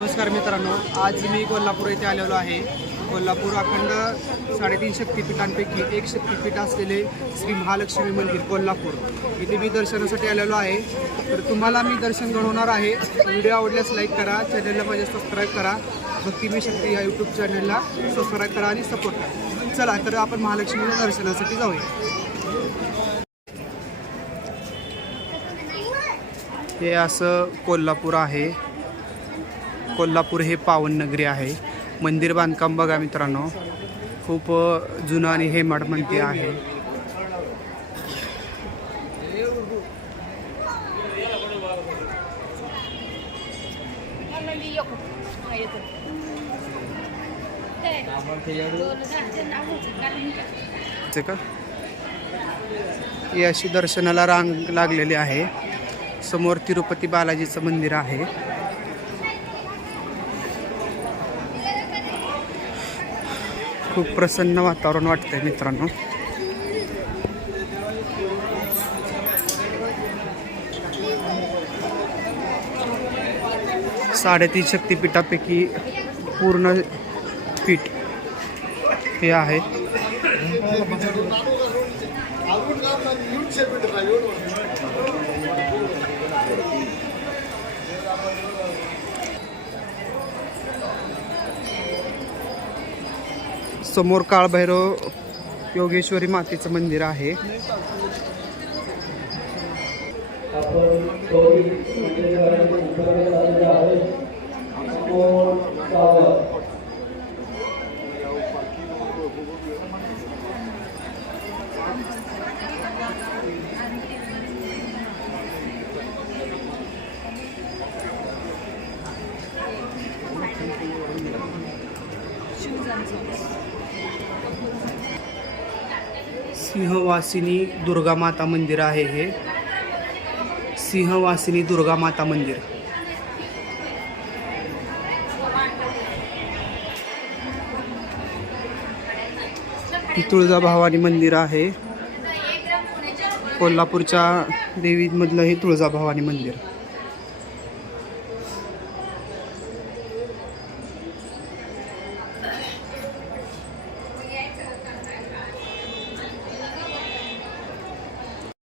नमस्कार मित्रांनो आज मी कोल्हापूर येथे आलेलो आहे. कोल्हापूर अखंड साडेतीन शक्तिपीठांपैकी एक शक्तिपीठ असलेले श्री महालक्ष्मी मंदिर कोल्हापूर. इथे मी दर्शनासाठी आलेलो आहे. तर तुम्हाला मी दर्शन घडवणार आहे. व्हिडिओ आवडल्यास लाईक करा चॅनलला माझ्या सबस्क्राईब करा. भक्ती मी शक्ती या यूट्यूब चॅनलला सबस्क्राईब करा आणि सपोर्ट करा. चला तर आपण महालक्ष्मीच्या दर्शनासाठी जाऊया. हे असं कोल्हापूर आहे. कोल्हापूर हे पावन नगरी आहे. मंदिर बांधकाम बघा मित्रांनो. खूप जुनं आणि हेमाड मंदिर आहे. का? ही अशी दर्शनाला रांग लागलेली आहे. समोर तिरुपती बालाजीचं मंदिर आहे. खूप प्रसन्न वातावरण वाटतंय मित्रांनो. साडेतीन शक्तिपीठापैकी पूर्ण पीठ हे आहे. समोर काळभैरव योगेश्वरी मातेचं मंदिर आहे. सिंहवासिनी दुर्गा माता मंदिर आहे हे. सिंहवासिनी दुर्गा माता मंदिर. तुळजाभवानी मंदिर आहे. कोल्हापूरच्या देवीमधलं हे तुळजाभवानी मंदिर.